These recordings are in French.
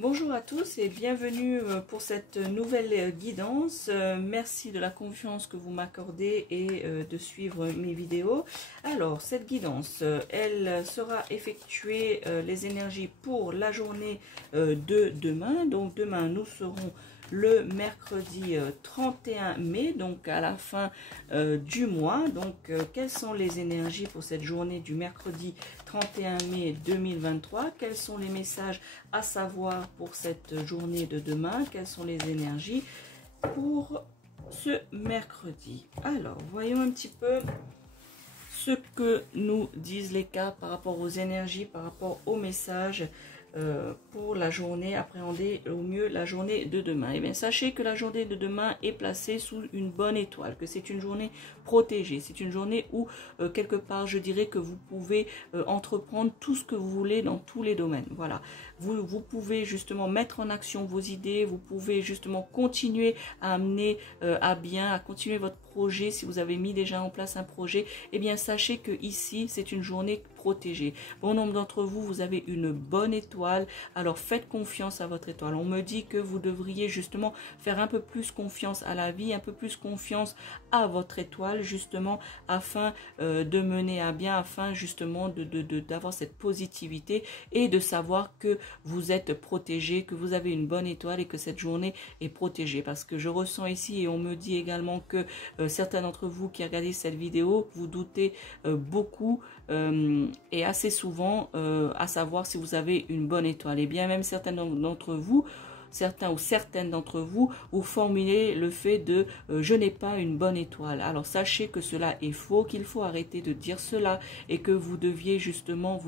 Bonjour à tous et bienvenue pour cette nouvelle guidance. Merci de la confiance que vous m'accordez et de suivre mes vidéos. Alors, cette guidance, elle sera effectuée, les énergies pour la journée de demain. Donc, demain, nous serons le mercredi 31 mai, donc à la fin du mois. Donc, quelles sont les énergies pour cette journée du mercredi 31 mai 2023? Quels sont les messages à savoir pour cette journée de demain? Quelles sont les énergies pour ce mercredi? Alors, voyons un petit peu ce que nous disent les cartes par rapport aux énergies, par rapport aux messages pour la journée, appréhender au mieux la journée de demain. Et bien, sachez que la journée de demain est placée sous une bonne étoile, que c'est une journée protégée, c'est une journée où quelque part je dirais que vous pouvez entreprendre tout ce que vous voulez dans tous les domaines. Voilà, vous pouvez justement mettre en action vos idées, vous pouvez justement continuer à amener à bien, à continuer votre projet. Si vous avez mis déjà en place un projet, et bien sachez que ici c'est une journée protégée. Bon nombre d'entre vous, vous avez une bonne étoile, alors faites confiance à votre étoile. On me dit que vous devriez justement faire un peu plus confiance à la vie, un peu plus confiance à votre étoile, justement afin de mener à bien, afin justement d'avoir cette positivité et de savoir que vous êtes protégé, que vous avez une bonne étoile et que cette journée est protégée. Parce que je ressens ici, et on me dit également que certains d'entre vous qui regardez cette vidéo, vous doutez beaucoup et assez souvent à savoir si vous avez une bonne étoile. Et bien même certains d'entre vous, certains ou certaines d'entre vous, vous formulez le fait de je n'ai pas une bonne étoile. Alors sachez que cela est faux, qu'il faut arrêter de dire cela et que vous devriez justement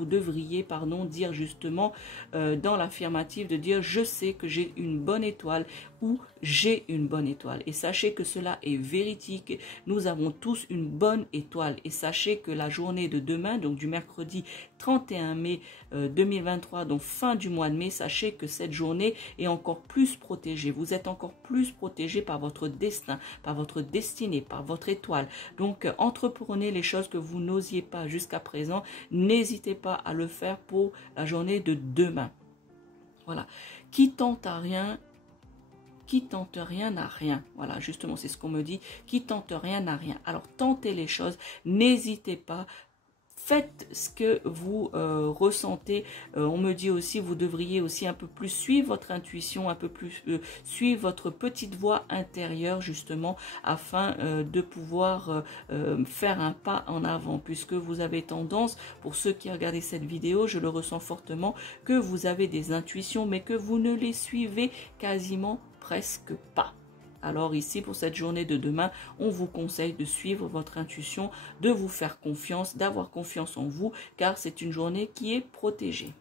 dire justement dans l'affirmative, de dire je sais que j'ai une bonne étoile ou j'ai une bonne étoile. Et sachez que cela est véridique. Nous avons tous une bonne étoile. Et sachez que la journée de demain, donc du mercredi 31 mai 2023, donc fin du mois de mai, sachez que cette journée est encore plus protégée. Vous êtes encore plus protégé par votre destin, par votre destinée, par votre étoile. Donc entreprenez les choses que vous n'osiez pas jusqu'à présent. N'hésitez pas à le faire pour la journée de demain. Voilà. Qui tente rien n'a rien. Voilà, justement, c'est ce qu'on me dit. Qui tente rien n'a rien. Alors, tentez les choses. N'hésitez pas. Faites ce que vous ressentez. On me dit aussi, vous devriez aussi un peu plus suivre votre intuition, un peu plus suivre votre petite voix intérieure, justement, afin de pouvoir faire un pas en avant. Puisque vous avez tendance, pour ceux qui regardent cette vidéo, je le ressens fortement, que vous avez des intuitions, mais que vous ne les suivez quasiment presque pas. Alors ici, pour cette journée de demain, on vous conseille de suivre votre intuition, de vous faire confiance, d'avoir confiance en vous, car c'est une journée qui est protégée.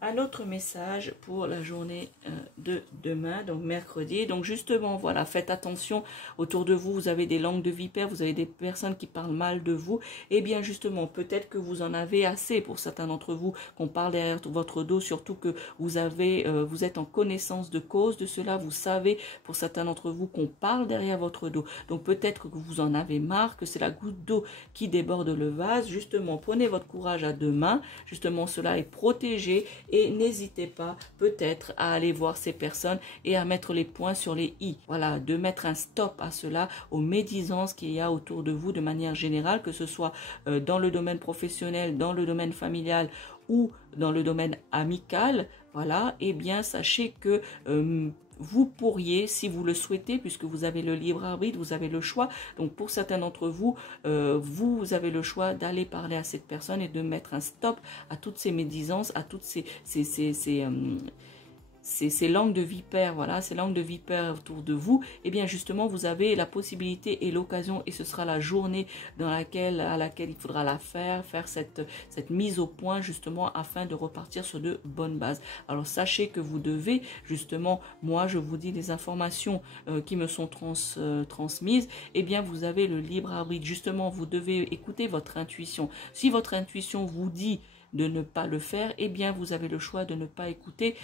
Un autre message pour la journée de demain, donc mercredi. Donc justement, voilà, faites attention autour de vous. Vous avez des langues de vipères, vous avez des personnes qui parlent mal de vous. Et bien justement, peut-être que vous en avez assez pour certains d'entre vous, qu'on parle derrière votre dos, surtout que vous êtes en connaissance de cause de cela. Vous savez, pour certains d'entre vous, qu'on parle derrière votre dos. Donc peut-être que vous en avez marre, que c'est la goutte d'eau qui déborde le vase. Justement, prenez votre courage à deux mains. Justement, cela est protégé. Et n'hésitez pas peut-être à aller voir ces personnes et à mettre les points sur les i. Voilà, de mettre un stop à cela, aux médisances qu'il y a autour de vous de manière générale, que ce soit dans le domaine professionnel, dans le domaine familial ou dans le domaine amical. Voilà, et bien sachez que vous pourriez, si vous le souhaitez, puisque vous avez le libre arbitre, vous avez le choix. Donc pour certains d'entre vous, vous avez le choix d'aller parler à cette personne et de mettre un stop à toutes ces médisances, à toutes ces langues de vipères, voilà, ces langues de vipères autour de vous. Et bien justement, vous avez la possibilité et l'occasion, et ce sera la journée à laquelle il faudra faire cette mise au point, justement, afin de repartir sur de bonnes bases. Alors sachez que vous devez, justement, moi je vous dis les informations qui me sont transmises, et bien vous avez le libre arbitre. Justement, vous devez écouter votre intuition. Si votre intuition vous dit de ne pas le faire, eh bien vous avez le choix de ne pas écouter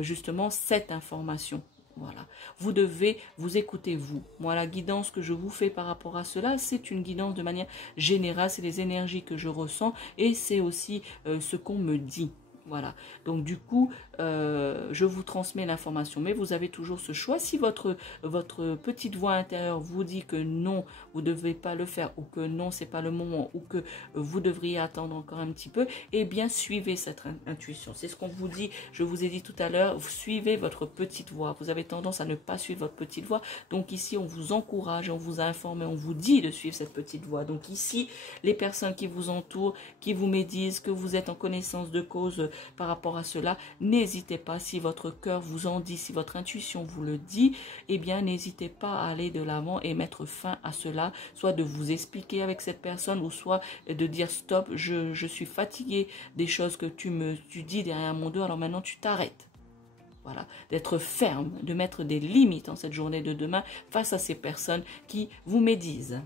justement cette information. Voilà, vous devez vous écouter vous. Moi, la guidance que je vous fais par rapport à cela, c'est une guidance de manière générale, c'est les énergies que je ressens et c'est aussi ce qu'on me dit. Voilà, donc du coup, je vous transmets l'information, mais vous avez toujours ce choix. Si votre petite voix intérieure vous dit que non, vous ne devez pas le faire, ou que non, c'est pas le moment, ou que vous devriez attendre encore un petit peu, eh bien, suivez cette intuition. C'est ce qu'on vous dit, je vous ai dit tout à l'heure, suivez votre petite voix. Vous avez tendance à ne pas suivre votre petite voix, donc ici, on vous encourage, on vous informe, on vous dit de suivre cette petite voix. Donc ici, les personnes qui vous entourent, qui vous médisent, que vous êtes en connaissance de cause par rapport à cela, n'hésitez pas, si votre cœur vous en dit, si votre intuition vous le dit, eh bien n'hésitez pas à aller de l'avant et mettre fin à cela, soit de vous expliquer avec cette personne, ou soit de dire stop, je suis fatigué des choses que tu dis derrière mon dos, alors maintenant tu t'arrêtes. Voilà, d'être ferme, de mettre des limites en cette journée de demain face à ces personnes qui vous médisent.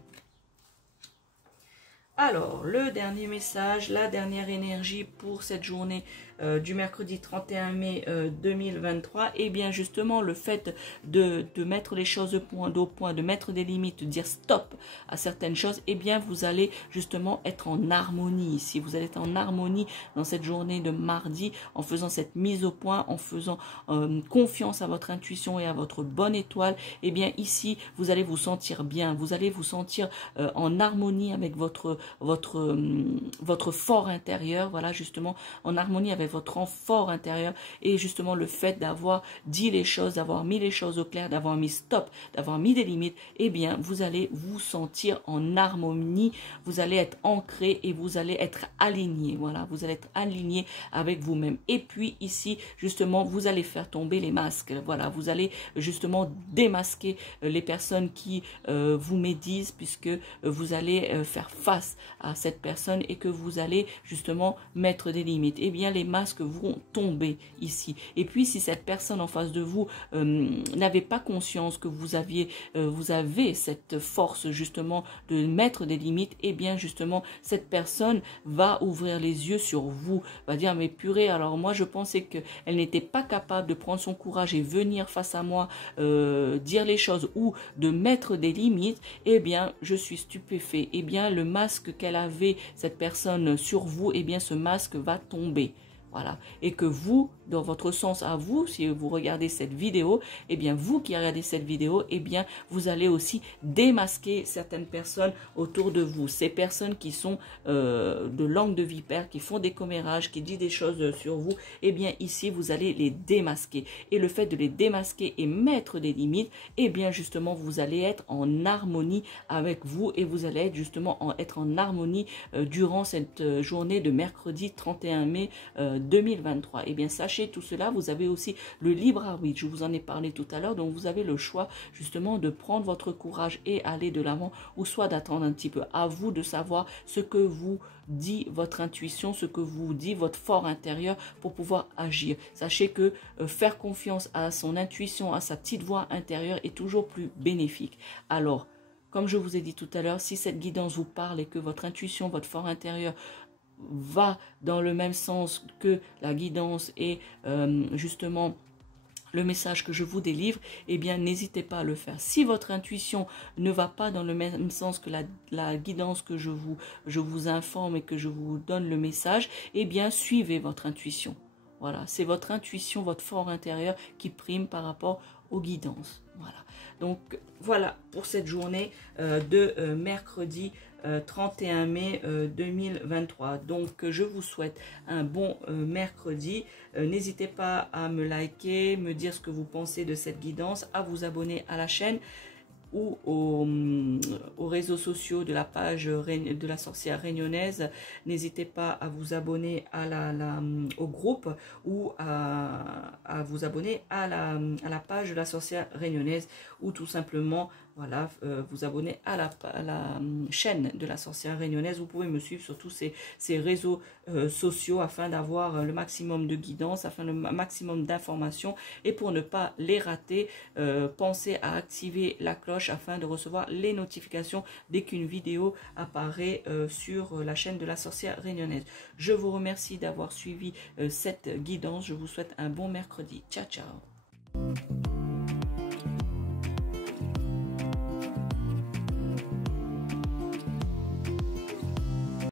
Alors, le dernier message, la dernière énergie pour cette journée du mercredi 31 mai 2023, et bien justement le fait de mettre les choses au point, de mettre des limites, de dire stop à certaines choses, et bien vous allez justement être en harmonie ici. Vous allez être en harmonie dans cette journée de mardi en faisant cette mise au point, en faisant confiance à votre intuition et à votre bonne étoile. Et bien ici, vous allez vous sentir bien, vous allez vous sentir en harmonie avec votre fort intérieur, voilà, justement en harmonie avec votre fort intérieur, et justement le fait d'avoir dit les choses, d'avoir mis les choses au clair, d'avoir mis stop, d'avoir mis des limites, eh bien vous allez vous sentir en harmonie, vous allez être ancré et vous allez être aligné, voilà, vous allez être aligné avec vous-même. Et puis ici justement vous allez faire tomber les masques, voilà, vous allez justement démasquer les personnes qui vous médisent, puisque vous allez faire face à cette personne et que vous allez justement mettre des limites. Eh bien les masques vont tomber ici. Et puis si cette personne en face de vous n'avait pas conscience que vous avez cette force justement de mettre des limites, eh bien justement cette personne va ouvrir les yeux sur vous, va dire mais purée, alors moi je pensais qu'elle n'était pas capable de prendre son courage et venir face à moi dire les choses ou de mettre des limites, eh bien je suis stupéfait. Eh bien le masque qu'elle avait, cette personne, sur vous, eh bien ce masque va tomber. Voilà. Et que vous, dans votre sens à vous, si vous regardez cette vidéo, eh bien vous qui regardez cette vidéo, eh bien vous allez aussi démasquer certaines personnes autour de vous. Ces personnes qui sont de langue de vipère, qui font des commérages, qui disent des choses sur vous, eh bien ici vous allez les démasquer. Et le fait de les démasquer et mettre des limites, eh bien justement vous allez être en harmonie avec vous, et vous allez être justement être en harmonie durant cette journée de mercredi 31 mai 2023. Eh bien sachez tout cela, vous avez aussi le libre arbitre, je vous en ai parlé tout à l'heure, donc vous avez le choix justement de prendre votre courage et aller de l'avant, ou soit d'attendre un petit peu. À vous de savoir ce que vous dit votre intuition, ce que vous dit votre fort intérieur pour pouvoir agir. Sachez que faire confiance à son intuition, à sa petite voix intérieure est toujours plus bénéfique. Alors, comme je vous ai dit tout à l'heure, si cette guidance vous parle et que votre intuition, votre fort intérieur va dans le même sens que la guidance et justement le message que je vous délivre, eh bien n'hésitez pas à le faire. Si votre intuition ne va pas dans le même sens que la guidance que je vous informe et que je vous donne le message, eh bien suivez votre intuition. Voilà, c'est votre intuition, votre fort intérieur qui prime par rapport aux guidances. Voilà. Donc voilà pour cette journée de mercredi 31 mai 2023. Donc je vous souhaite un bon mercredi. N'hésitez pas à me liker, me dire ce que vous pensez de cette guidance, à vous abonner à la chaîne ou aux réseaux sociaux de la page de la sorcière réunionnaise. N'hésitez pas à vous abonner au groupe ou à vous abonner à la page de la sorcière réunionnaise, ou tout simplement voilà, vous abonner à la chaîne de la sorcière réunionnaise. Vous pouvez me suivre sur tous ces réseaux sociaux afin d'avoir le maximum de guidance, afin le maximum d'informations, et pour ne pas les rater, pensez à activer la cloche afin de recevoir les notifications dès qu'une vidéo apparaît sur la chaîne de la sorcière réunionnaise. Je vous remercie d'avoir suivi cette guidance. Je vous souhaite un bon mercredi. Ciao, ciao.